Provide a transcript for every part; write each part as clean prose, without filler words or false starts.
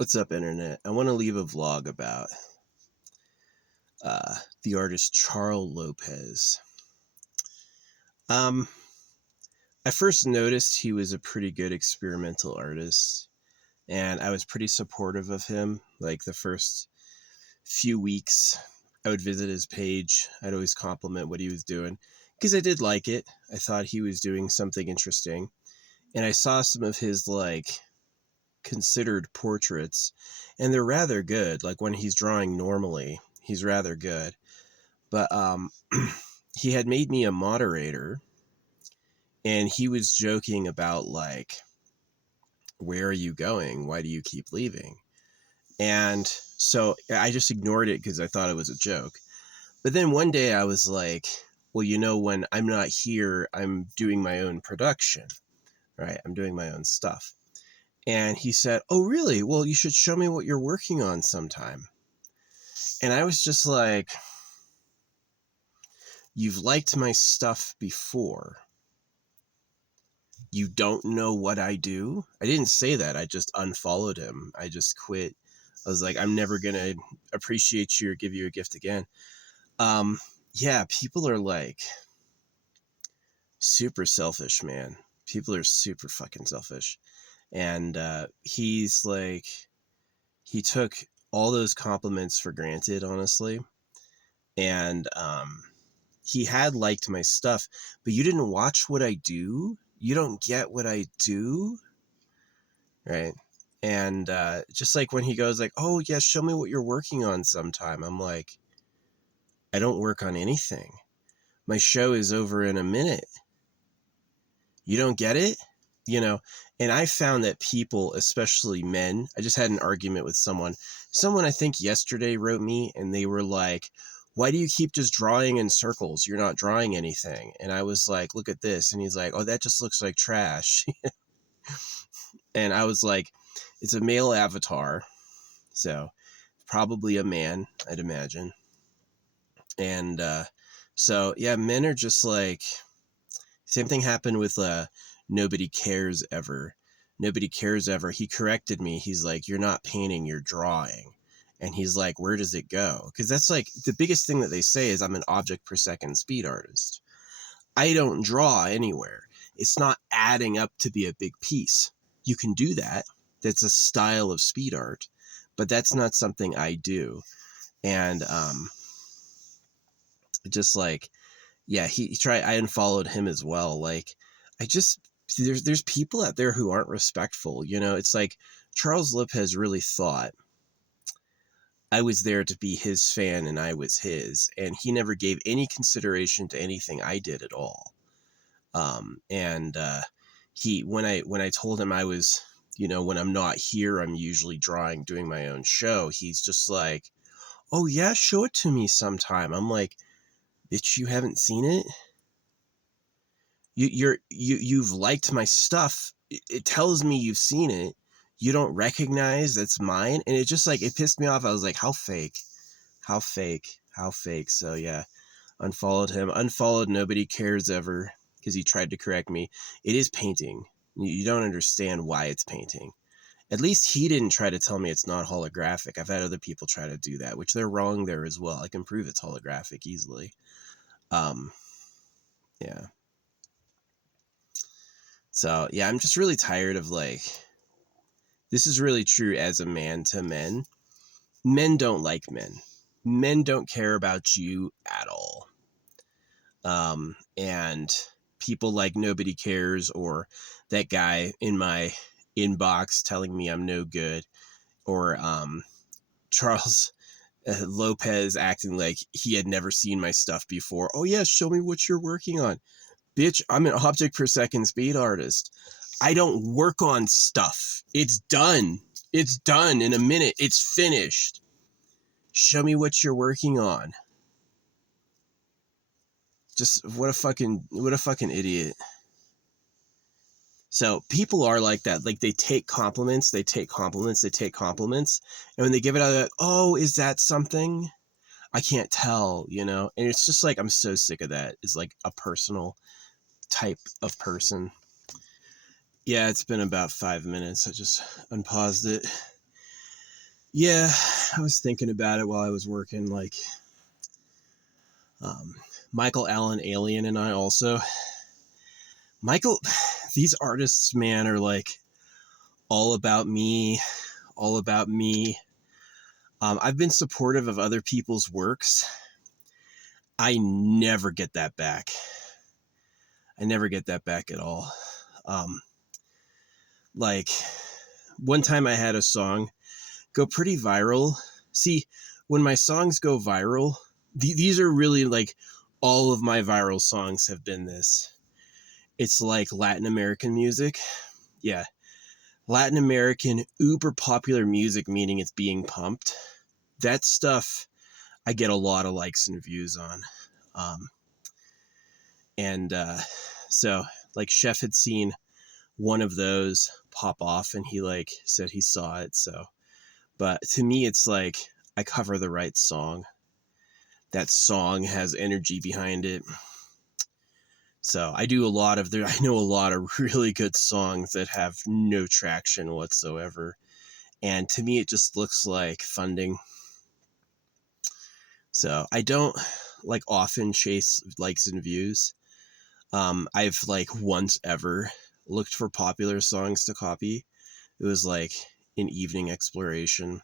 What's up, internet? I want to leave a vlog about the artist Charles Lopez. Um, I first noticed he was a pretty good experimental artist, and I was pretty supportive of him. Like the first few weeks, I would visit his page. I'd always compliment what he was doing because I did like it. I thought he was doing something interesting, and I saw some of his considered portraits, and they're rather good. Like when he's drawing normally, he's rather good. But he had made me a moderator, and he was joking about where are you going? Why do you keep leaving? And so I just ignored it because I thought it was a joke. But then one day I was like, well, when I'm not here, I'm doing my own production, right? I'm doing my own stuff. And he said, oh, really? Well, you should show me what you're working on sometime. And I was just like, you've liked my stuff before. You don't know what I do? I didn't say that. I just unfollowed him. I just quit. I was like, I'm never going to appreciate you or give you a gift again. Yeah, people are super selfish, man. People are super fucking selfish. And he took all those compliments for granted, honestly. And he had liked my stuff, but you didn't watch what I do. You don't get what I do, right? And just like when he goes like, oh yeah, show me what you're working on sometime. I'm like, I don't work on anything. My show is over in a minute. You don't get it? And I found that people, especially men, I just had an argument with someone I think yesterday wrote me, and they were like, why do you keep just drawing in circles? You're not drawing anything. And I was like, look at this. And he's like, oh, that just looks like trash. And I was like, it's a male avatar. So probably a man, I'd imagine. And so, yeah, men are just same thing happened with Nobody Cares Ever. Nobody Cares Ever. He corrected me. He's like, you're not painting, you're drawing. And he's like, where does it go? Because that's the biggest thing that they say is I'm an object per second speed artist. I don't draw anywhere. It's not adding up to be a big piece. You can do that. That's a style of speed art, but that's not something I do. And just yeah, he tried. I unfollowed him as well. There's people out there who aren't respectful. It's like Charles Lopez really thought I was there to be his fan and I was his, and he never gave any consideration to anything I did at all. And when I told him I was, when I'm not here, I'm usually drawing, doing my own show. He's just like, oh yeah, show it to me sometime. I'm like, bitch, you haven't seen it? You've liked my stuff. It tells me you've seen it. You don't recognize it's mine. And it just it pissed me off. I was like, how fake, how fake, how fake. So yeah, unfollowed him, unfollowed Nobody Cares Ever, because he tried to correct me. It is painting. You don't understand why it's painting. At least he didn't try to tell me it's not holographic. I've had other people try to do that, which they're wrong there as well. I can prove it's holographic easily. Yeah. So yeah, I'm just really tired of this is really true as a man to men. Men don't like men. Men don't care about you at all. And people like Nobody Cares, or that guy in my inbox telling me I'm no good, or Charles Lopez acting like he had never seen my stuff before. Oh yeah, show me what you're working on. Bitch, I'm an object per second speed artist. I don't work on stuff. It's done. It's done in a minute. It's finished. Show me what you're working on. Just what a fucking idiot. So people are like that. Like they take compliments, they take compliments, they take compliments. And when they give it out, they're like, oh, is that something? I can't tell, And it's just I'm so sick of that. It's like a personal type of person. Yeah, it's been about 5 minutes. I just unpaused it. Yeah, I was thinking about it while I was working. Like, um, Michael Allen Alien and I also. Michael, these artists, man, are like all about me, all about me. I've been supportive of other people's works. I never get that back. I never get that back at all. Um, like, one time I had a song go pretty viral. See, when my songs go viral, these are really like all of my viral songs have been this. It's like Latin American music. Yeah. Latin American uber popular music, meaning it's being pumped. That stuff I get a lot of likes and views on. Um, and so, like, Chef had seen one of those pop off and he, like, said he saw it. So, but to me, it's like I cover the right song. That song has energy behind it. So I do a lot of there. I know a lot of really good songs that have no traction whatsoever. And to me, it just looks like funding. So I don't like often chase likes and views. I've like once ever looked for popular songs to copy. It was like an evening exploration.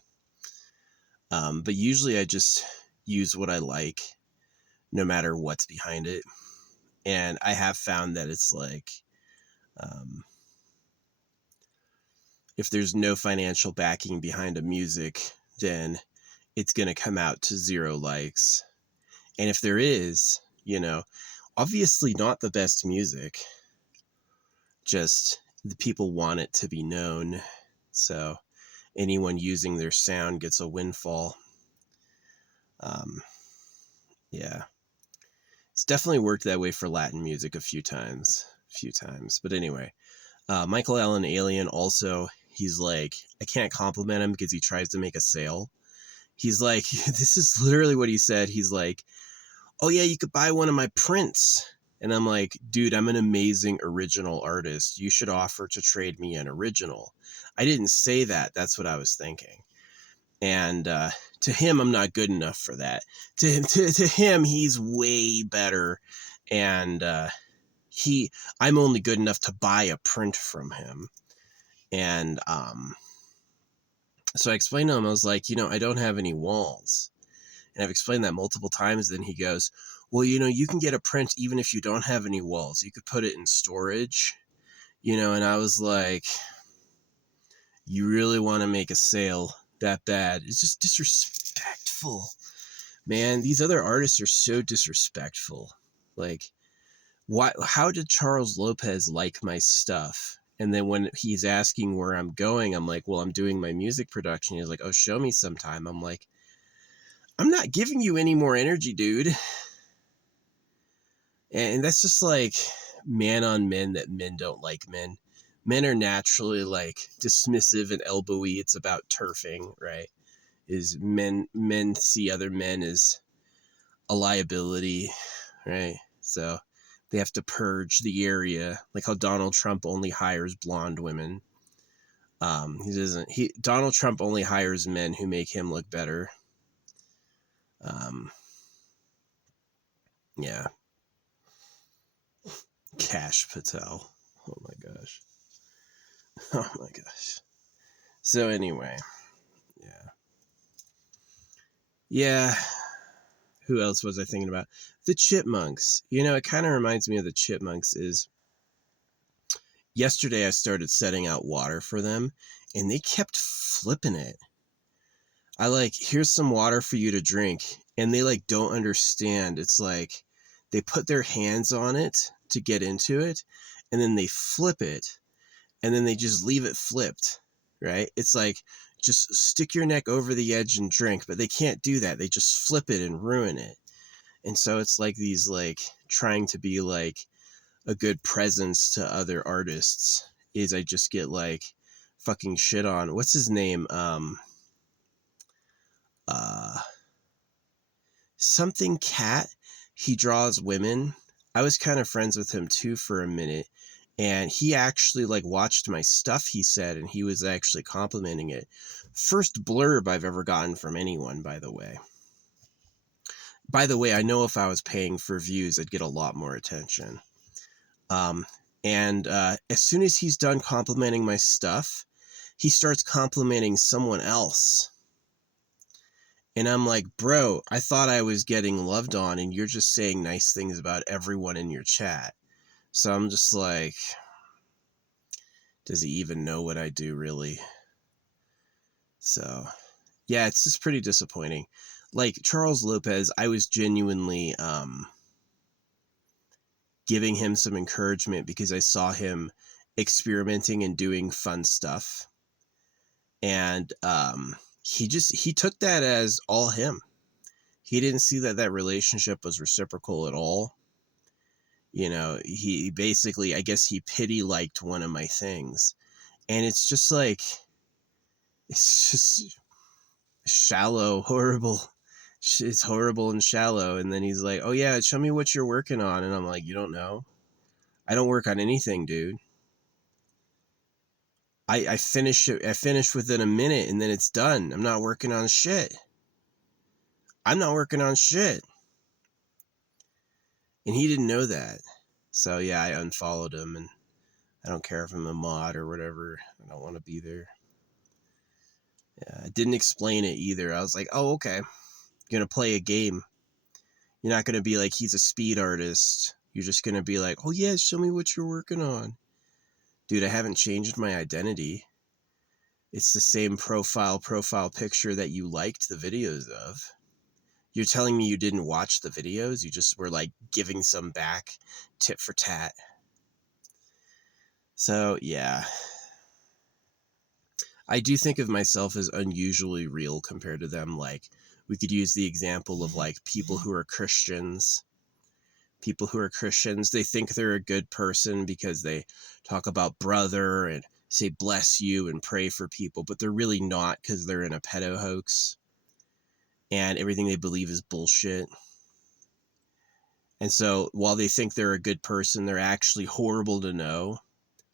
But usually I just use what I like, no matter what's behind it. And I have found that it's like, um, if there's no financial backing behind a music, then it's going to come out to 0 likes. And if there is, obviously not the best music, just the people want it to be known. So anyone using their sound gets a windfall. Um, yeah, it's definitely worked that way for Latin music a few times. But anyway, Michael Allen Alien also, he's like, I can't compliment him because he tries to make a sale. He's like, this is literally what he said. He's like, oh yeah, you could buy one of my prints. And I'm like, dude, I'm an amazing original artist. You should offer to trade me an original. I didn't say that. That's what I was thinking. And to him, I'm not good enough for that. To him, he's way better. And I'm only good enough to buy a print from him. And so I explained to him, I was like, I don't have any walls. And I've explained that multiple times. Then he goes, well, you can get a print even if you don't have any walls. You could put it in storage, and I was like, you really want to make a sale that bad? It's just disrespectful, man. These other artists are so disrespectful. Like, why? How did Charles Lopez like my stuff? And then when he's asking where I'm going, I'm like, well, I'm doing my music production. He's like, oh, show me sometime. I'm like, I'm not giving you any more energy, dude. And that's just like man on men that men don't like men. Men are naturally like dismissive and elbowy. It's about turfing, right? Is men see other men as a liability, right? So they have to purge the area, like how Donald Trump only hires blonde women. Donald Trump only hires men who make him look better. Yeah. Kash Patel. Oh my gosh. Oh my gosh. So anyway, yeah. Yeah. Who else was I thinking about? The Chipmunks. It kind of reminds me of the Chipmunks is yesterday I started setting out water for them and they kept flipping it. I like, here's some water for you to drink. And they like don't understand. It's like they put their hands on it to get into it and then they flip it and then they just leave it flipped, right? It's like, just stick your neck over the edge and drink, but they can't do that. They just flip it and ruin it. And so it's like these like trying to be like a good presence to other artists is I just get like fucking shit on. What's his name? Uh Something Cat. He draws women. I was kind of friends with him too for a minute. And he actually like watched my stuff, he said, and he was actually complimenting it. First blurb I've ever gotten from anyone, by the way. By the way, I know if I was paying for views, I'd get a lot more attention. And as soon as he's done complimenting my stuff, he starts complimenting someone else. And I'm like, bro, I thought I was getting loved on, and you're just saying nice things about everyone in your chat. So I'm just like, does he even know what I do, really? So, yeah, it's just pretty disappointing. Like, Charles Lopez, I was genuinely giving him some encouragement because I saw him experimenting and doing fun stuff. And he took that as all him. He didn't see that relationship was reciprocal at all. You know, he basically, I guess he pity liked one of my things. And it's just like, it's just shallow, horrible. It's horrible and shallow. And then he's like, oh yeah, show me what you're working on. And I'm like, you don't know? I don't work on anything, dude. I finish within a minute and then it's done. I'm not working on shit. I'm not working on shit. And he didn't know that. So yeah, I unfollowed him, and I don't care if I'm a mod or whatever. I don't want to be there. Yeah, I didn't explain it either. I was like, oh, okay. You're going to play a game. You're not going to be like, he's a speed artist. You're just going to be like, oh yeah, show me what you're working on. Dude, I haven't changed my identity. It's the same profile picture that you liked the videos of. You're telling me you didn't watch the videos? You just were like giving some back, tit for tat. So, yeah. I do think of myself as unusually real compared to them. Like, we could use the example of like people who are Christians. People who are Christians, they think they're a good person because they talk about brother and say bless you and pray for people, but they're really not, because they're in a pedo hoax and everything they believe is bullshit. And so while they think they're a good person, they're actually horrible to know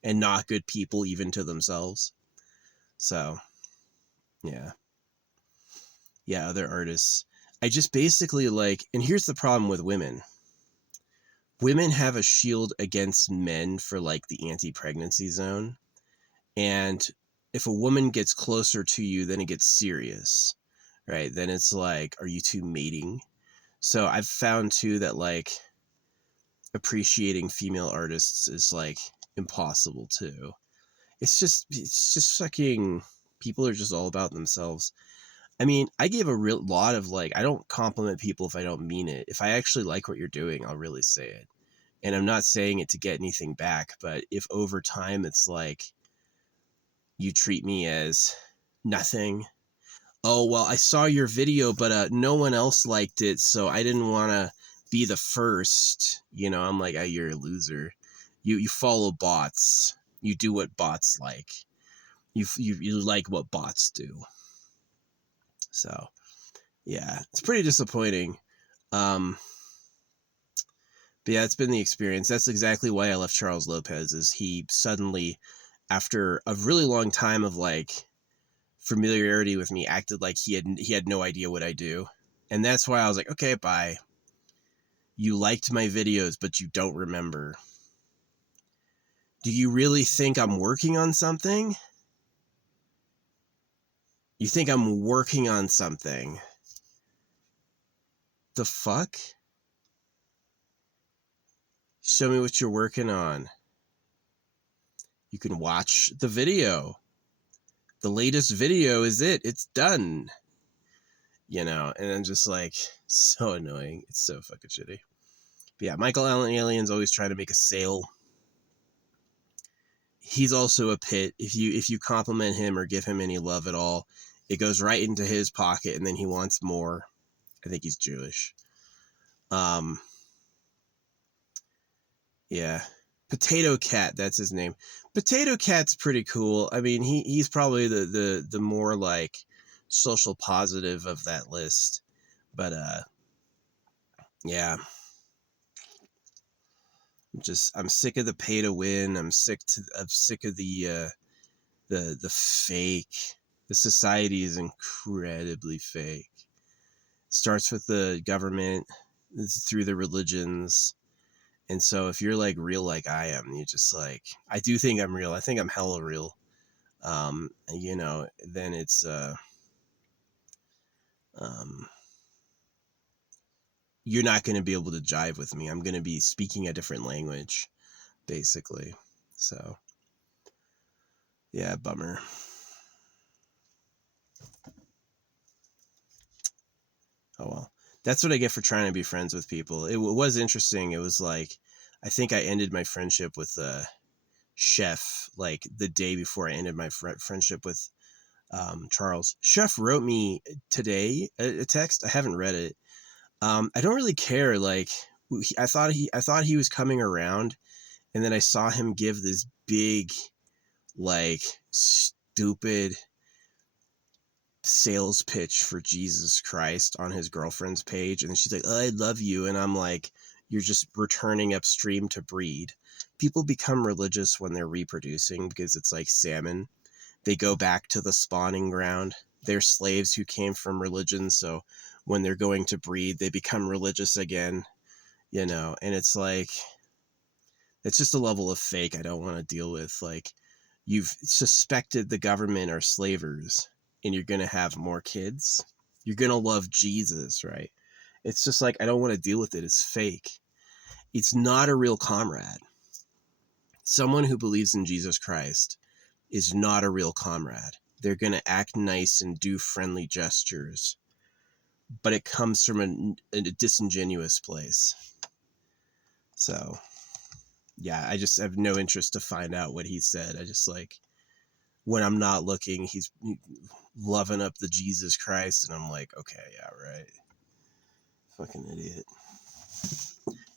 and not good people even to themselves. So, yeah. Yeah, other artists. I just basically like, and here's the problem with women. Women have a shield against men for like the anti-pregnancy zone. And if a woman gets closer to you, then it gets serious, right? Then it's like, are you two mating? So I've found too that like appreciating female artists is like impossible too. It's just fucking, people are just all about themselves. I mean, I give a real lot of like, I don't compliment people if I don't mean it. If I actually like what you're doing, I'll really say it. And I'm not saying it to get anything back, but if over time it's like, you treat me as nothing. Oh, well, I saw your video, but no one else liked it, so I didn't want to be the first. You know, I'm like, oh, you're a loser. You follow bots. You do what bots like. You like what bots do. So, yeah, it's pretty disappointing. But yeah, it's been the experience. That's exactly why I left Charles Lopez, is he suddenly, after a really long time of like familiarity with me, acted like he had no idea what I do. And that's why I was like, okay, bye. You liked my videos, but you don't remember. Do you really think I'm working on something? You think I'm working on something? The fuck? Show me what you're working on. You can watch the video. The latest video is it. It's done. You know, and I'm just like, so annoying. It's so fucking shitty. But yeah, Michael Allen Alien's always trying to make a sale. He's also a pit. If you compliment him or give him any love at all, it goes right into his pocket, and then he wants more. I think he's Jewish. Yeah. Potato Cat, that's his name. Potato Cat's pretty cool. I mean, he's probably the more like social positive of that list. But yeah. I'm sick of the pay to win. I'm sick of the fake. The society is incredibly fake. It starts with the government, through the religions. And so if you're like real like I am, you just like, I do think I'm real. I think I'm hella real. You know, then it's you're not going to be able to jive with me. I'm going to be speaking a different language, basically. So, yeah, bummer. Oh well. That's what I get for trying to be friends with people. It was interesting. It was like, I think I ended my friendship with Chef like the day before I ended my friendship with Charles. Chef wrote me today a text. I haven't read it. I don't really care. Like, I thought he was coming around, and then I saw him give this big, like, stupid sales pitch for Jesus Christ on his girlfriend's page, and then she's like, "Oh, I love you," and I'm like, "You're just returning upstream to breed." People become religious when they're reproducing because it's like salmon. They go back to the spawning ground. They're slaves who came from religion, so when they're going to breed, they become religious again, you know, and it's like, it's just a level of fake I don't want to deal with. Like, you've suspected the government are slavers, and you're going to have more kids. You're going to love Jesus, right? It's just like, I don't want to deal with it. It's fake. It's not a real comrade. Someone who believes in Jesus Christ is not a real comrade. They're going to act nice and do friendly gestures, but it comes from a disingenuous place. So, yeah, I just have no interest to find out what he said. I just like, when I'm not looking, he's loving up the Jesus Christ, and I'm like, okay, yeah, right. Fucking idiot.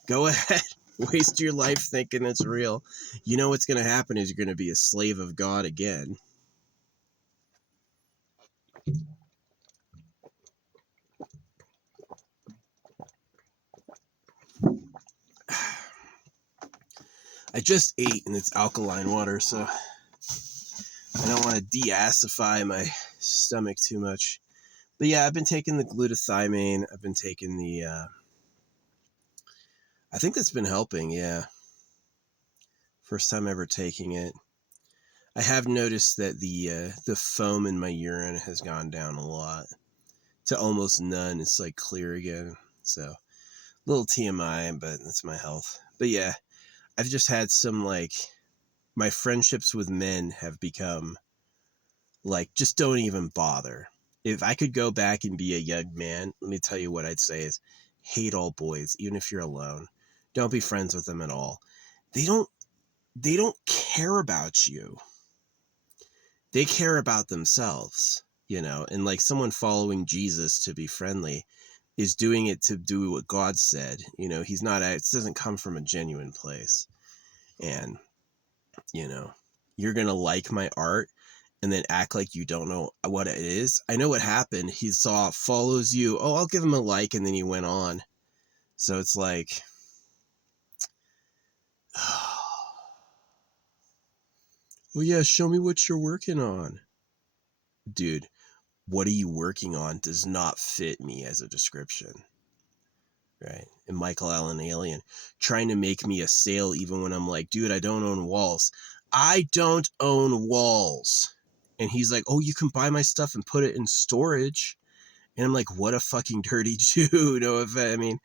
Go ahead. Waste your life thinking it's real. You know what's going to happen is you're going to be a slave of God again. I just ate, and it's alkaline water, so I don't want to deacidify my stomach too much. But yeah, I've been taking the glutathione. I've been taking the, I think that's been helping, yeah. First time ever taking it. I have noticed that the foam in my urine has gone down a lot to almost none. It's like clear again. So, little TMI, but that's my health. But yeah, I've just had some, like, my friendships with men have become like, just don't even bother. If I could go back and be a young man, let me tell you what I'd say is, hate all boys, even if you're alone. Don't be friends with them at all. They don't care about you. They care about themselves, you know, and like, someone following Jesus to be friendly is doing it to do what God said. You know, he's not, it doesn't come from a genuine place. And, you know, you're going to like my art and then act like you don't know what it is. I know what happened. He follows you. Oh, I'll give him a like. And then he went on. So it's like, well, yeah, show me what you're working on. Dude, what are you working on does not fit me as a description. Right. And Michael Allen Alien trying to make me a sale even when I'm like, dude, I don't own walls. I don't own walls. And he's like, oh, you can buy my stuff and put it in storage. And I'm like, what a fucking dirty Jew. No, if I mean,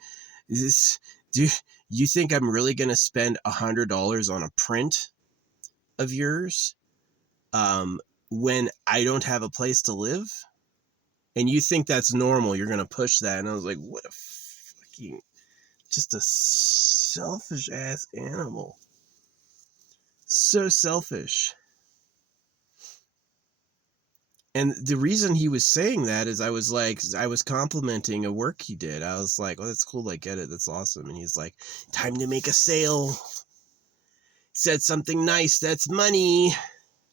do you think I'm really going to spend $100 on a print of yours when I don't have a place to live? And you think that's normal? You're going to push that. And I was like, what a fucking, just a selfish ass animal. So selfish. And the reason he was saying that is I was complimenting a work he did. I was like, oh, that's cool. I get it. That's awesome. And he's like, time to make a sale. Said something nice. That's money.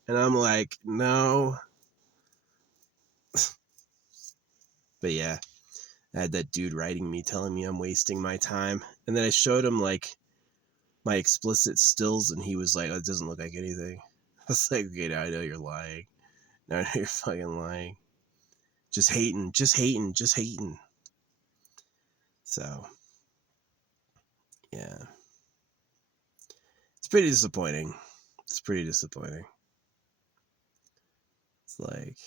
And I'm like, no. But yeah, I had that dude writing me telling me I'm wasting my time. And then I showed him like my explicit stills, and he was like, "Oh, it doesn't look like anything." I was like, "Okay, now I know you're lying. Now I know you're fucking lying. Just hating, just hating, just hating." So, yeah. It's pretty disappointing. It's pretty disappointing. It's like,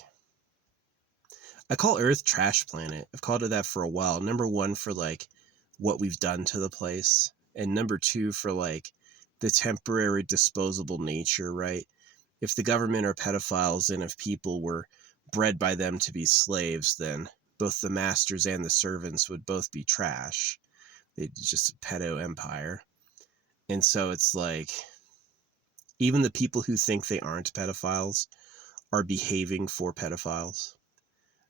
I call Earth Trash Planet. I've called it that for a while. Number one, for like what we've done to the place. And number two, for like the temporary disposable nature, right? If the government are pedophiles and if people were bred by them to be slaves, then both the masters and the servants would both be trash. They'd just a pedo empire. And so it's like, even the people who think they aren't pedophiles are behaving for pedophiles,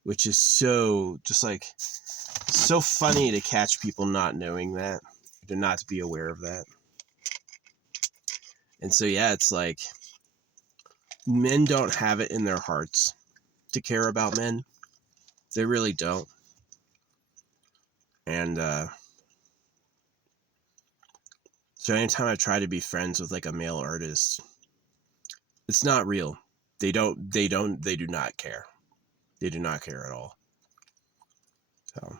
which is so just like so funny to catch people not knowing that, to not be aware of that. And so, yeah, it's like men don't have it in their hearts to care about men. They really don't. And so anytime I try to be friends with like a male artist, it's not real. They do not care. They do not care at all. So,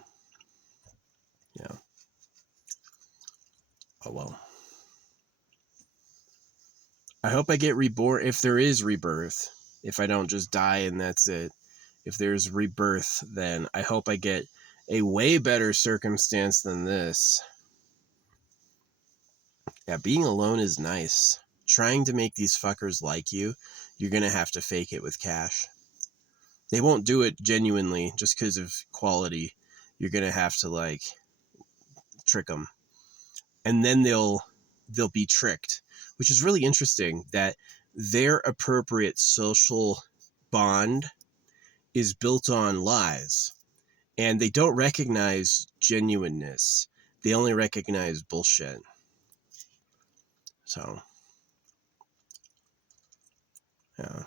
yeah. Oh, well. I hope I get reborn, if there is rebirth. If I don't just die and that's it. If there's rebirth, then I hope I get a way better circumstance than this. Yeah, being alone is nice. Trying to make these fuckers like you, you're going to have to fake it with cash. They won't do it genuinely just because of quality. You're going to have to like trick them. And then they'll be tricked, which is really interesting that their appropriate social bond is built on lies, and they don't recognize genuineness. They only recognize bullshit. So, yeah.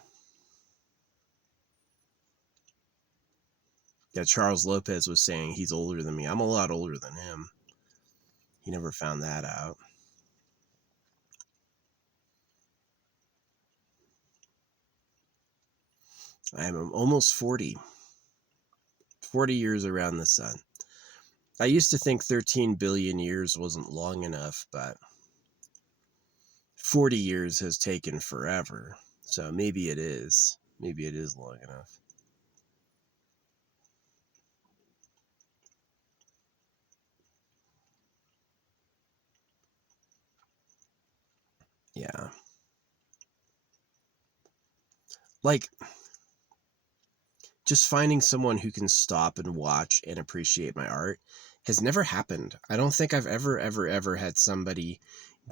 Yeah, Charles Lopez was saying he's older than me. I'm a lot older than him. He never found that out. I'm almost 40. 40 years around the sun. I used to think 13 billion years wasn't long enough, but 40 years has taken forever. So maybe it is. Maybe it is long enough. Yeah. Like, just finding someone who can stop and watch and appreciate my art has never happened. I don't think I've ever had somebody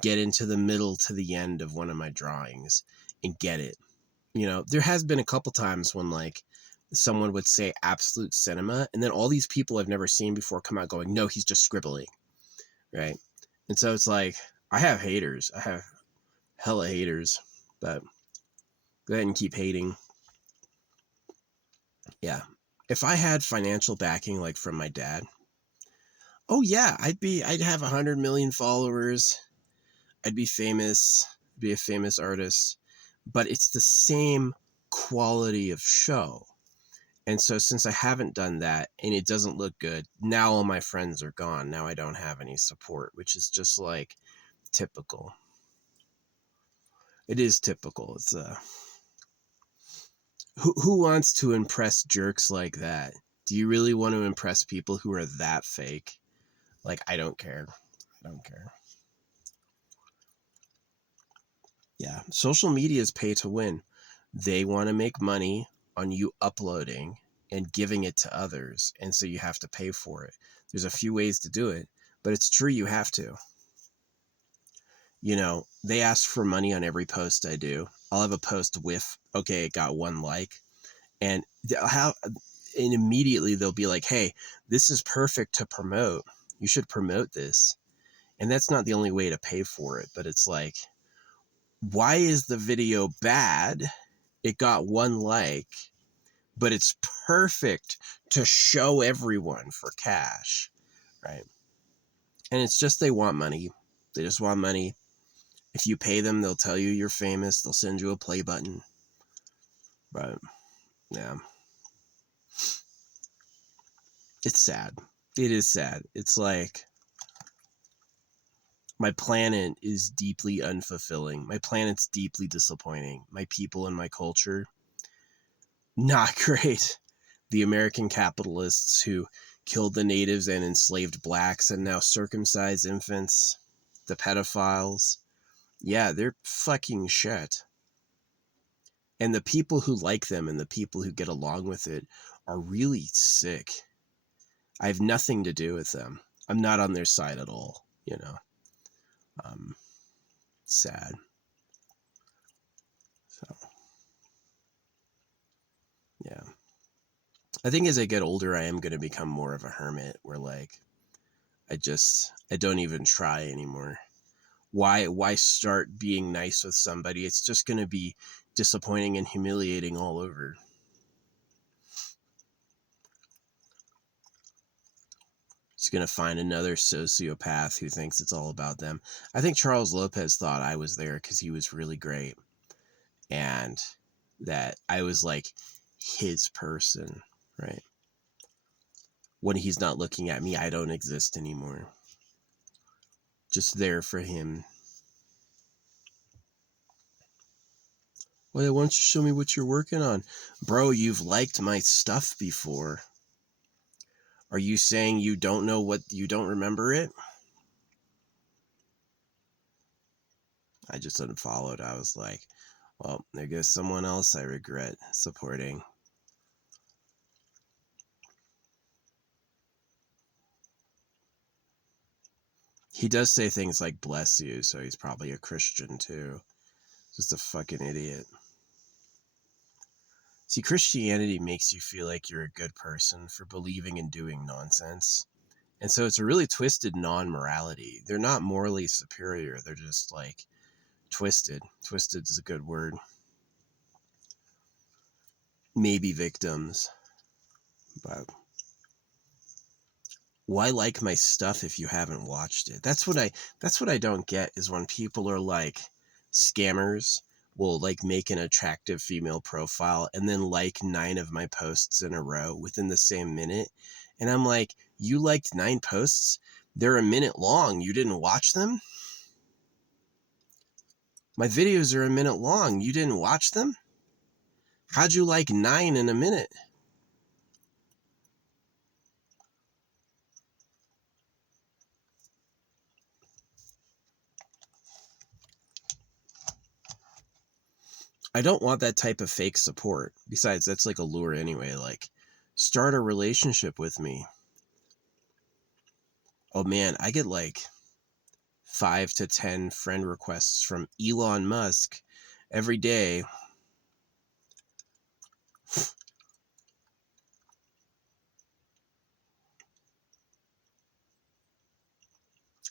get into the middle to the end of one of my drawings and get it. You know, there has been a couple times when like someone would say absolute cinema, and then all these people I've never seen before come out going, no, he's just scribbling. Right. And so it's like, I have haters. I have hella haters, but go ahead and keep hating. Yeah. If I had financial backing like from my dad, oh yeah, I'd have 100 million followers. I'd be famous, be a famous artist, but it's the same quality of show. And so since I haven't done that and it doesn't look good, now all my friends are gone. Now I don't have any support, which is just like typical. It is typical. It's who wants to impress jerks like that? Do you really want to impress people who are that fake? Like, I don't care. I don't care. Yeah, social media is pay to win. They want to make money on you uploading and giving it to others, and so you have to pay for it. There's a few ways to do it, but it's true you have to. You know, they ask for money on every post I do. I'll have a post with, okay, it got 1 like, and immediately they'll be like, hey, this is perfect to promote. You should promote this. And that's not the only way to pay for it, but it's like, why is the video bad? It got 1 like, but it's perfect to show everyone for cash, right? And it's just they want money. They just want money. If you pay them, they'll tell you you're famous. They'll send you a play button. But yeah, it's sad. It is sad. It's like my planet is deeply unfulfilling. My planet's deeply disappointing. My people and my culture, not great. The American capitalists who killed the natives and enslaved blacks and now circumcise infants, the pedophiles, yeah, they're fucking shit. And the people who like them and the people who get along with it are really sick. I have nothing to do with them. I'm not on their side at all, you know. Sad. So, yeah. I think as I get older, I am going to become more of a hermit where like I don't even try anymore. Why start being nice with somebody? It's just going to be disappointing and humiliating all over. Just going to find another sociopath who thinks it's all about them. I think Charles Lopez thought I was there because he was really great and that I was like his person, right? When he's not looking at me, I don't exist anymore. Just there for him. Well, why don't you show me what you're working on? Bro, you've liked my stuff before. Are you saying you don't know what, you don't remember it? I just unfollowed. I was like, well, there goes someone else I regret supporting. He does say things like bless you, so he's probably a Christian too. Just a fucking idiot. See, Christianity makes you feel like you're a good person for believing and doing nonsense. And so it's a really twisted non-morality. They're not morally superior. They're just like twisted. Twisted is a good word. Maybe victims. But why like my stuff if you haven't watched it? That's what I don't get is when people are like scammers will like make an attractive female profile and then like 9 of my posts in a row within the same minute. And I'm like, you liked 9 posts? They're a minute long. You didn't watch them? My videos are a minute long. You didn't watch them? How'd you like 9 in a minute? I don't want that type of fake support. Besides, that's like a lure anyway. Like, start a relationship with me. Oh man, I get like 5 to 10 friend requests from Elon Musk every day.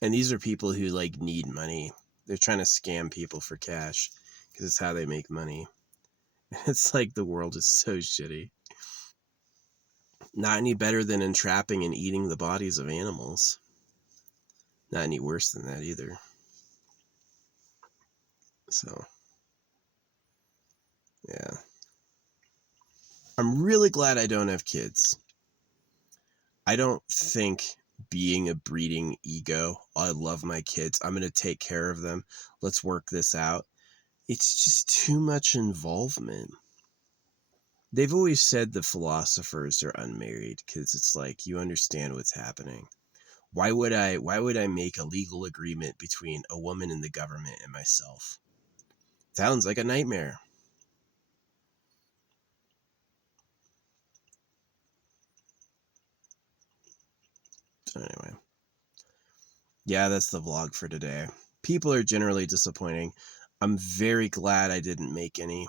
And these are people who like need money. They're trying to scam people for cash because it's how they make money. It's like the world is so shitty. Not any better than entrapping and eating the bodies of animals. Not any worse than that either. So, yeah. I'm really glad I don't have kids. I don't think being a breeding ego, I love my kids, I'm going to take care of them, let's work this out. It's just too much involvement. They've always said the philosophers are unmarried because it's like you understand what's happening. Why would I make a legal agreement between a woman and the government and myself? Sounds like a nightmare. So anyway. Yeah, that's the vlog for today. People are generally disappointing. I'm very glad I didn't make any.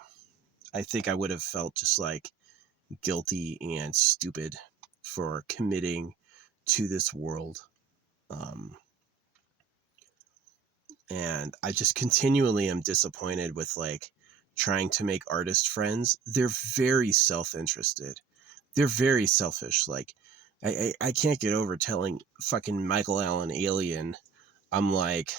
I think I would have felt just like guilty and stupid for committing to this world. And I just continually am disappointed with like trying to make artist friends. They're very self-interested. They're very selfish. Like I can't get over telling fucking Michael Allen Alien, I'm like,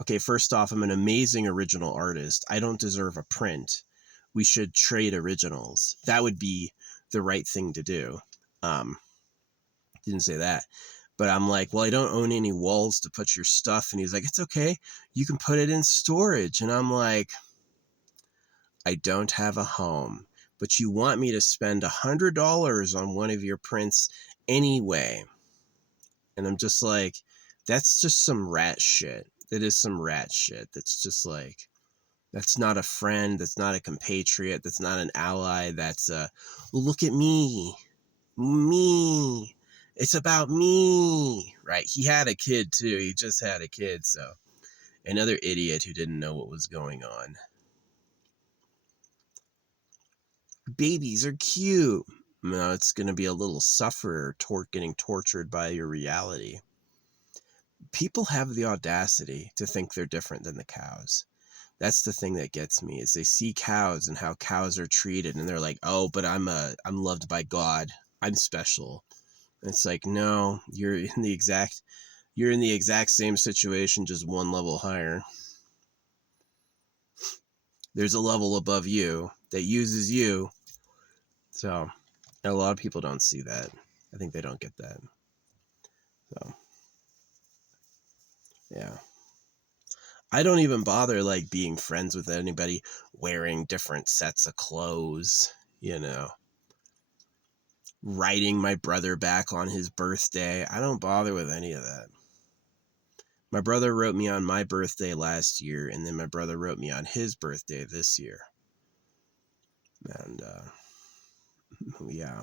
okay, first off, I'm an amazing original artist. I don't deserve a print. We should trade originals. That would be the right thing to do. Didn't say that. But I'm like, well, I don't own any walls to put your stuff. And he's like, it's okay. You can put it in storage. And I'm like, I don't have a home, but you want me to spend $100 on one of your prints anyway. And I'm just like, that's just some rat shit. That is some rat shit. That's just like, that's not a friend. That's not a compatriot. That's not an ally. That's look at me. Me. It's about me. Right. He had a kid too. He just had a kid. So another idiot who didn't know what was going on. Babies are cute. No, it's going to be a little sufferer getting tortured by your reality. People have the audacity to think they're different than the cows. That's the thing that gets me, is they see cows and how cows are treated, and they're like, oh, but I'm loved by God. I'm special. And it's like, no, you're in the exact same situation, just one level higher. There's a level above you that uses you. So a lot of people don't see that. I think they don't get that. So yeah. I don't even bother like being friends with anybody wearing different sets of clothes, writing my brother back on his birthday. I don't bother with any of that. My brother wrote me on my birthday last year, and then my brother wrote me on his birthday this year. And yeah.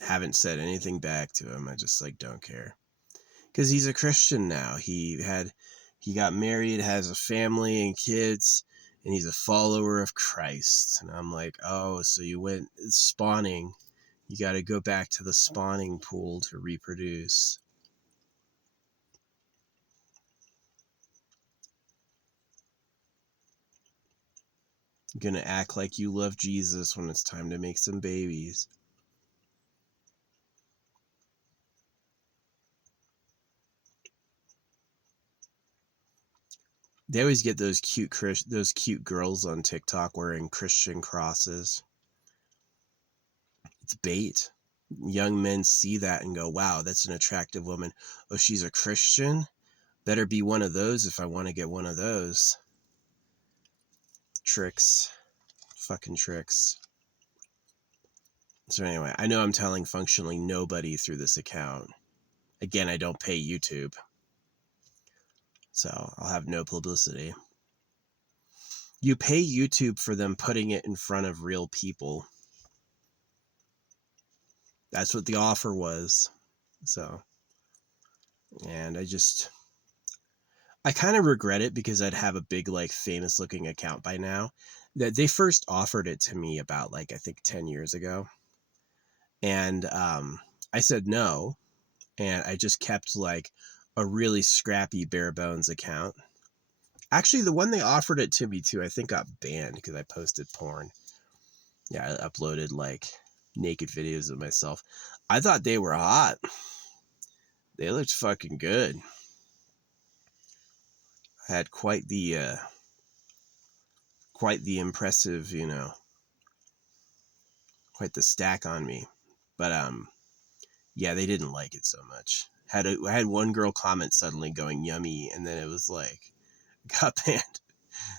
Haven't said anything back to him. I just like don't care. Because he's a Christian now. He got married, has a family and kids, and he's a follower of Christ. And I'm like, oh, so you went spawning. You got to go back to the spawning pool to reproduce. You're going to act like you love Jesus when it's time to make some babies. They always get those cute girls on TikTok wearing Christian crosses. It's bait. Young men see that and go, wow, that's an attractive woman. Oh, she's a Christian? Better be one of those if I want to get one of those. Tricks. Fucking tricks. So anyway, I know I'm telling functionally nobody through this account. Again, I don't pay YouTube. So I'll have no publicity. You pay YouTube for them putting it in front of real people. That's what the offer was. So, and I kind of regret it because I'd have a big, like, famous looking account by now. That they first offered it to me about, like, I think 10 years ago. And I said no. And I just kept, like, a really scrappy bare bones account. Actually, the one they offered it to me to, I think got banned because I posted porn. Yeah, I uploaded, like, naked videos of myself. I thought they were hot. They looked fucking good. I had quite the impressive, quite the stack on me. But yeah, they didn't like it so much. I had one girl comment suddenly going yummy, and then it was like got banned.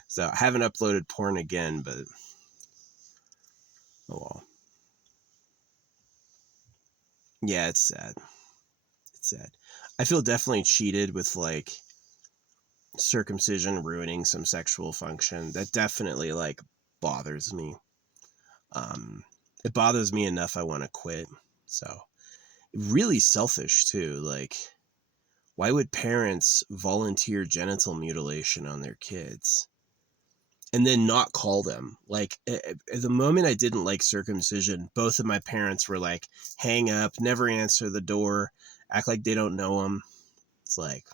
So I haven't uploaded porn again, but oh well. Yeah, it's sad. It's sad. I feel definitely cheated with, like, circumcision ruining some sexual function. That definitely, like, bothers me. It bothers me enough I want to quit. So really selfish too. Like, why would parents volunteer genital mutilation on their kids and then not call them? Like, at the moment I didn't like circumcision, both of my parents were like, hang up, never answer the door, act like they don't know them. It's like,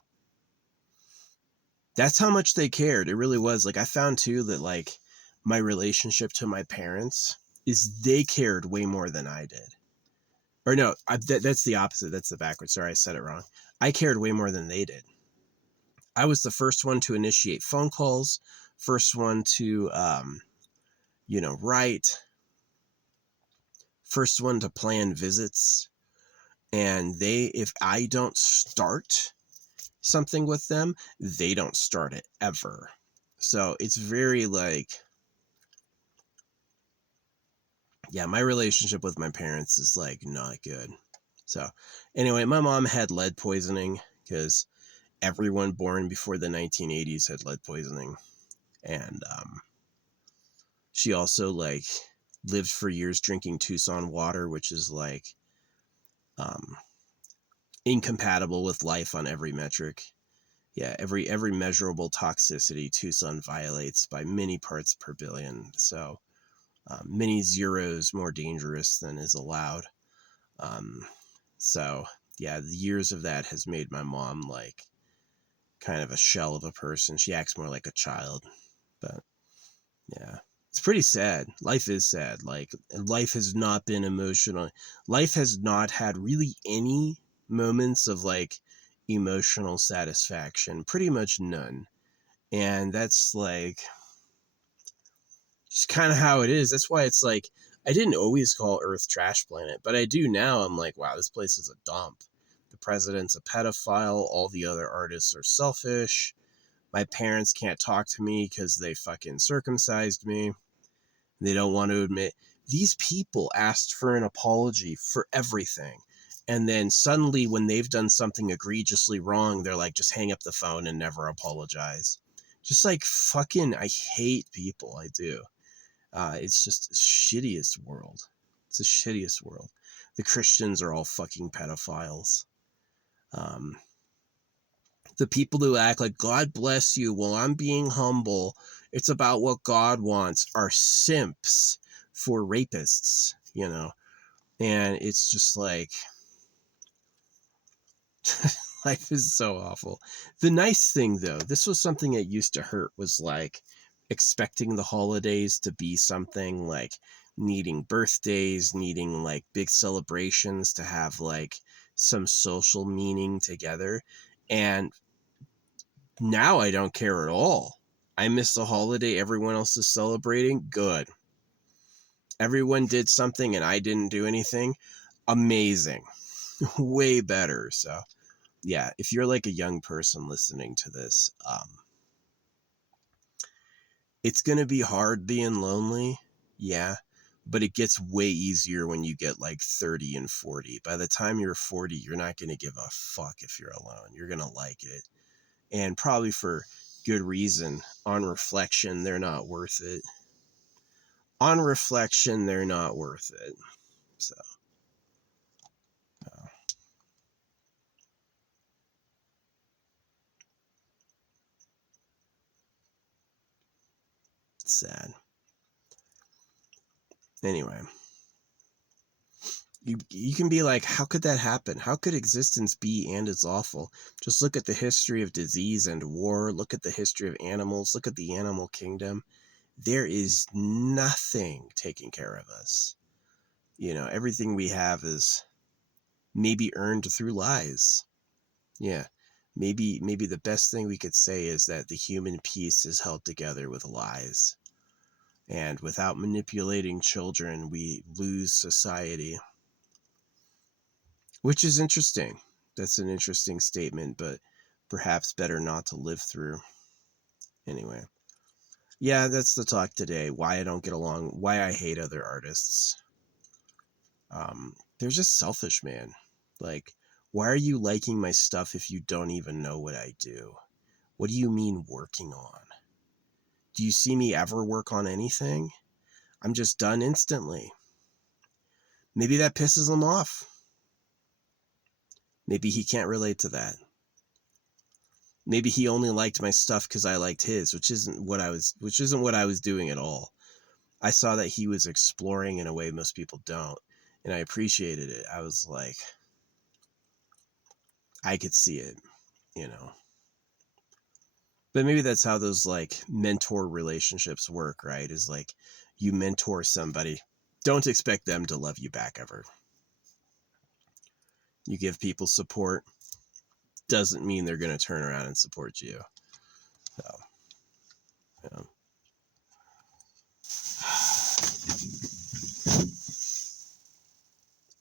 that's how much they cared. It really was. Like, I found too that, like, my relationship to my parents is they cared way more than I did. Or no, that's the opposite. That's the backwards. Sorry, I said it wrong. I cared way more than they did. I was the first one to initiate phone calls, first one to, write, first one to plan visits. And if I don't start something with them, they don't start it ever. So it's very like, yeah, my relationship with my parents is like not good. So anyway, my mom had lead poisoning because everyone born before the 1980s had lead poisoning. And she also like lived for years drinking Tucson water, which is like incompatible with life on every metric. Yeah, every measurable toxicity Tucson violates by many parts per billion. So many zeros more dangerous than is allowed. So yeah, the years of that has made my mom like kind of a shell of a person. She acts more like a child. But yeah, it's pretty sad. Life is sad. Like, life has not been emotional. Life has not had really any moments of like emotional satisfaction. Pretty much none. And that's like just kind of how it is. That's why it's like, I didn't always call Earth Trash Planet, but I do now. I'm like, wow, this place is a dump. The president's a pedophile. All the other artists are selfish. My parents can't talk to me because they fucking circumcised me. They don't want to admit. These people asked for an apology for everything. And then suddenly when they've done something egregiously wrong, they're like, just hang up the phone and never apologize. Just like fucking, I hate people. I do. It's just the shittiest world. It's the shittiest world. The Christians are all fucking pedophiles. The people who act like, God bless you, well, I'm being humble, it's about what God wants, are simps for rapists, And it's just like, life is so awful. The nice thing, though, this was something that used to hurt, was like expecting the holidays to be something, like needing birthdays, needing like big celebrations to have like some social meaning together. And now I don't care at all. I miss the holiday everyone else is celebrating. Good. Everyone did something and I didn't do anything. Amazing. Way better. So yeah, if you're like a young person listening to this, it's going to be hard being lonely. Yeah. But it gets way easier when you get like 30 and 40. By the time you're 40, you're not going to give a fuck if you're alone. You're going to like it. And probably for good reason. On reflection, they're not worth it. On reflection, they're not worth it. So, it's sad. Anyway, you can be like, how could that happen? How could existence be and it's awful? Just look at the history of disease and war. Look at the history of animals. Look at the animal kingdom. There is nothing taking care of us. Everything we have is maybe earned through lies. Yeah. Maybe the best thing we could say is that the human peace is held together with lies. And without manipulating children, we lose society. Which is interesting. That's an interesting statement, but perhaps better not to live through. Anyway. Yeah, that's the talk today. Why I don't get along, why I hate other artists. They're just selfish, man. Like, why are you liking my stuff if you don't even know what I do? What do you mean working on? Do you see me ever work on anything? I'm just done instantly. Maybe that pisses him off. Maybe he can't relate to that. Maybe he only liked my stuff because I liked his, which isn't what I was doing at all. I saw that he was exploring in a way most people don't, and I appreciated it. I was like, I could see it, But maybe that's how those like mentor relationships work, right? Is like you mentor somebody, don't expect them to love you back ever. You give people support, doesn't mean they're going to turn around and support you. So, yeah.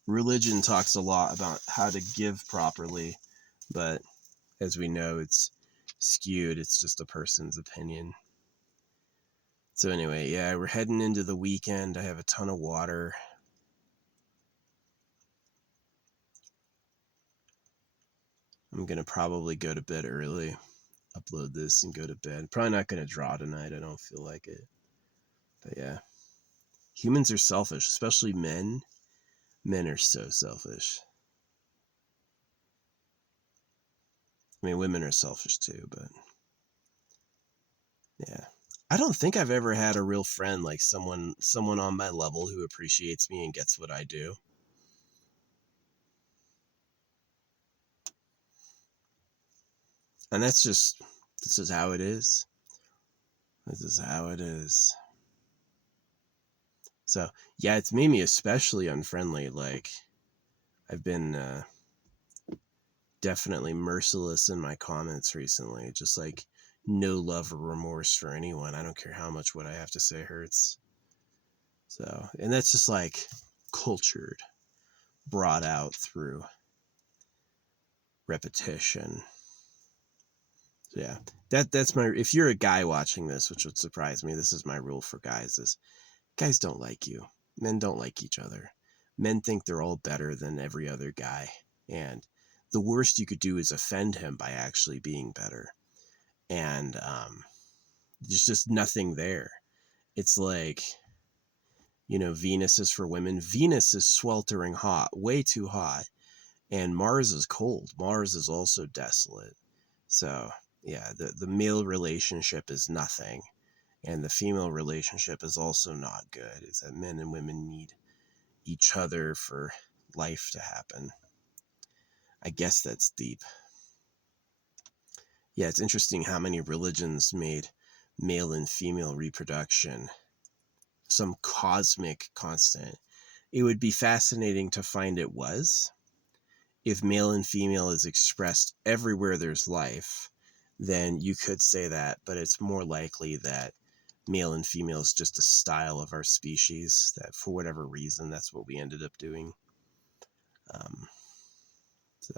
Religion talks a lot about how to give properly, but as we know, it's skewed. It's just a person's opinion. So anyway, yeah, we're heading into the weekend. I have a ton of water. I'm going to probably go to bed early, upload this, and go to bed. Probably not going to draw tonight. I don't feel like it. But yeah, humans are selfish, especially men. Men are so selfish. I mean, women are selfish too, but yeah. I don't think I've ever had a real friend, like someone on my level who appreciates me and gets what I do. And this is how it is. This is how it is. So, yeah, it's made me especially unfriendly. Like, I've been definitely merciless in my comments recently. Just like no love or remorse for anyone. I don't care how much what I have to say hurts. So, and that's just like cultured, brought out through repetition. So yeah, that's my. If you're a guy watching this, which would surprise me, this is my rule for guys: is guys don't like you. Men don't like each other. Men think they're all better than every other guy, and the worst you could do is offend him by actually being better. And there's just nothing there. It's like, Venus is for women. Venus is sweltering hot, way too hot, and Mars is cold. Mars is also desolate. So yeah, the male relationship is nothing, and the female relationship is also not good. Is that men and women need each other for life to happen. I guess that's deep. Yeah, it's interesting how many religions made male and female reproduction some cosmic constant. It would be fascinating to find it was. If male and female is expressed everywhere there's life, then you could say that, but it's more likely that male and female is just a style of our species, that for whatever reason, that's what we ended up doing. So,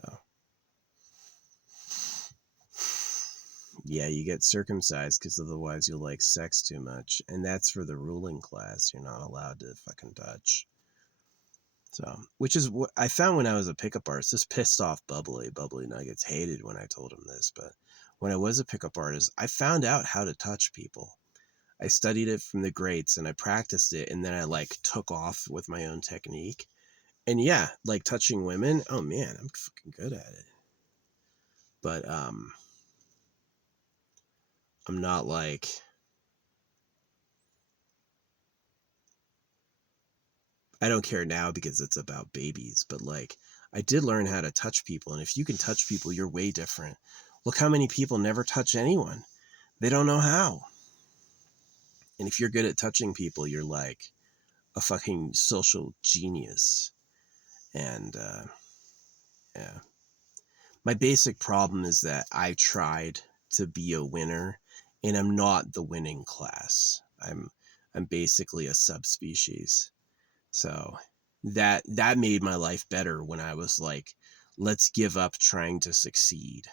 yeah, you get circumcised because otherwise you'll like sex too much. And that's for the ruling class. You're not allowed to fucking touch. So, which is what I found when I was a pickup artist. This pissed off Bubbly. Bubbly Nuggets hated when I told him this, but when I was a pickup artist, I found out how to touch people. I studied it from the greats and I practiced it, and then I like took off with my own technique. And yeah, like touching women, oh man, I'm fucking good at it. But I'm not like, I don't care now because it's about babies, but like I did learn how to touch people, and if you can touch people, you're way different. Look how many people never touch anyone. They don't know how. And if you're good at touching people, you're like a fucking social genius. And yeah. My basic problem is that I tried to be a winner and I'm not the winning class. I'm basically a subspecies. So that made my life better when I was like, let's give up trying to succeed.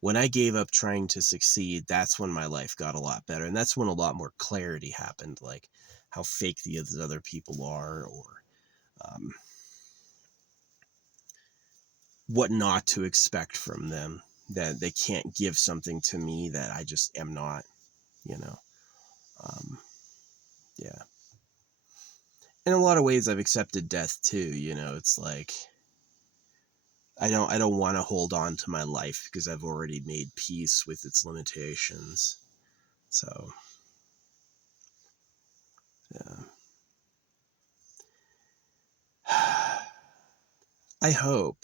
When I gave up trying to succeed, that's when my life got a lot better. And that's when a lot more clarity happened, like how fake the other people are, or um, what not to expect from them, that they can't give something to me that I just am not, you know. Um, yeah. In a lot of ways, I've accepted death too. It's like I don't want to hold on to my life because I've already made peace with its limitations. So, yeah. I hope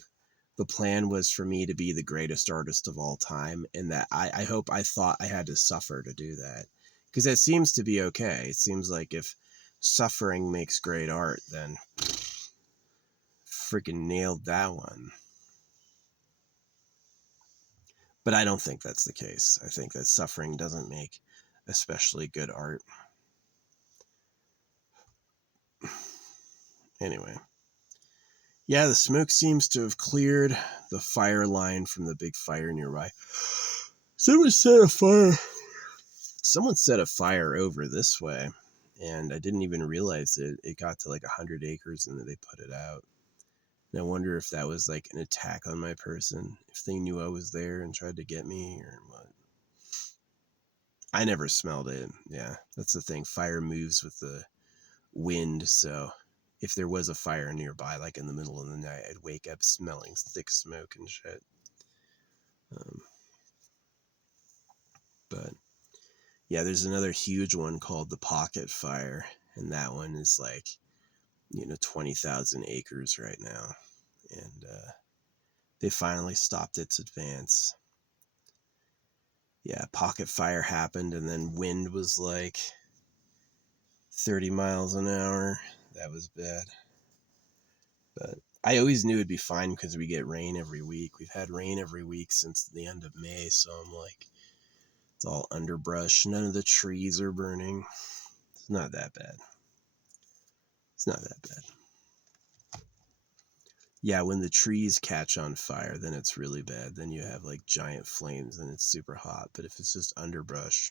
the plan was for me to be the greatest artist of all time, and that I hope I thought I had to suffer to do that, because that seems to be okay. It seems like if suffering makes great art, then freaking nailed that one. But I don't think that's the case. I think that suffering doesn't make especially good art. Anyway. Yeah, the smoke seems to have cleared the fire line from the big fire nearby. Someone set a fire. Someone set a fire over this way, and I didn't even realize it got to like 100 acres and then they put it out. And I wonder if that was like an attack on my person, if they knew I was there and tried to get me or what. I never smelled it. Yeah, that's the thing. Fire moves with the wind, so if there was a fire nearby, like in the middle of the night, I'd wake up smelling thick smoke and shit. But yeah, there's another huge one called the Pocket Fire, and that one is like, 20,000 acres right now. And they finally stopped its advance. Yeah, Pocket Fire happened, and then wind was like 30 miles an hour. That was bad. But I always knew it'd be fine because we get rain every week. We've had rain every week since the end of May, so I'm like, it's all underbrush. None of the trees are burning. It's not that bad. It's not that bad. Yeah, when the trees catch on fire, then it's really bad. Then you have like giant flames and it's super hot. But if it's just underbrush,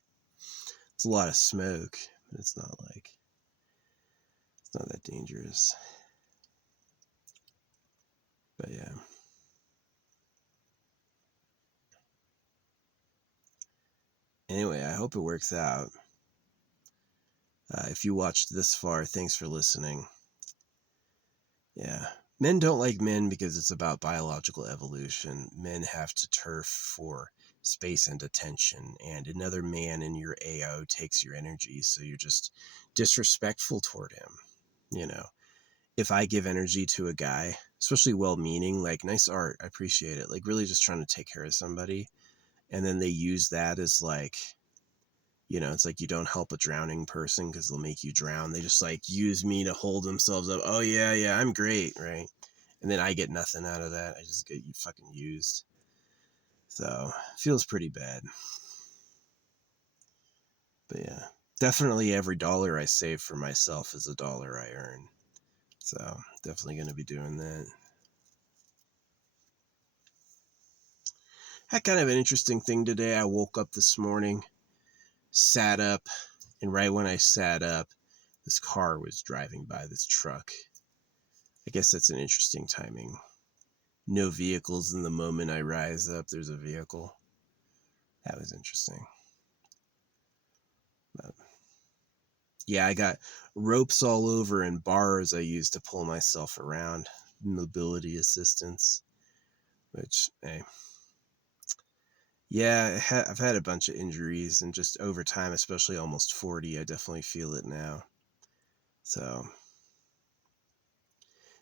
it's a lot of smoke, but it's not that dangerous. But yeah. Anyway, I hope it works out. If you watched this far, thanks for listening. Yeah. Men don't like men because it's about biological evolution. Men have to turf for space and attention, and another man in your AO takes your energy, so you're just disrespectful toward him. If I give energy to a guy, especially well-meaning, like, nice art, I appreciate it, like really just trying to take care of somebody, and then they use that as like, it's like you don't help a drowning person because they'll make you drown. They just like use me to hold themselves up. Oh yeah, I'm great, right? And then I get nothing out of that. I just get you fucking used. So feels pretty bad. But yeah, definitely every dollar I save for myself is a dollar I earn. So definitely going to be doing that. Had kind of an interesting thing today. I woke up this morning, sat up, and right when I sat up, this car was driving by, this truck. I guess that's an interesting timing. No vehicles, in the moment I rise up, there's a vehicle. That was interesting. But yeah, I got ropes all over and bars I use to pull myself around. Mobility assistance, which, hey. Yeah, I've had a bunch of injuries, and just over time, especially almost 40, I definitely feel it now. So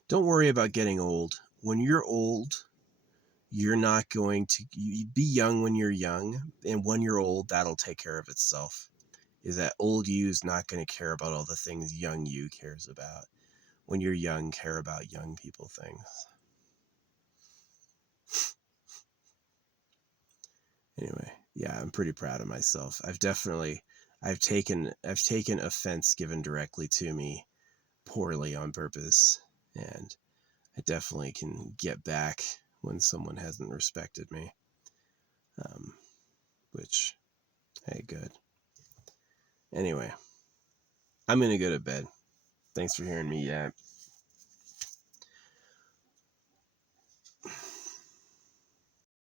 don't worry about getting old. When you're old, you're not going to be young when you're young, and when you're old, that'll take care of itself. Is that old you is not going to care about all the things young you cares about. When you're young, care about young people things. Anyway, yeah, I'm pretty proud of myself. I've taken offense given directly to me poorly on purpose, and I definitely can get back when someone hasn't respected me. Which, hey, good. Anyway, I'm gonna go to bed. Thanks for hearing me yap.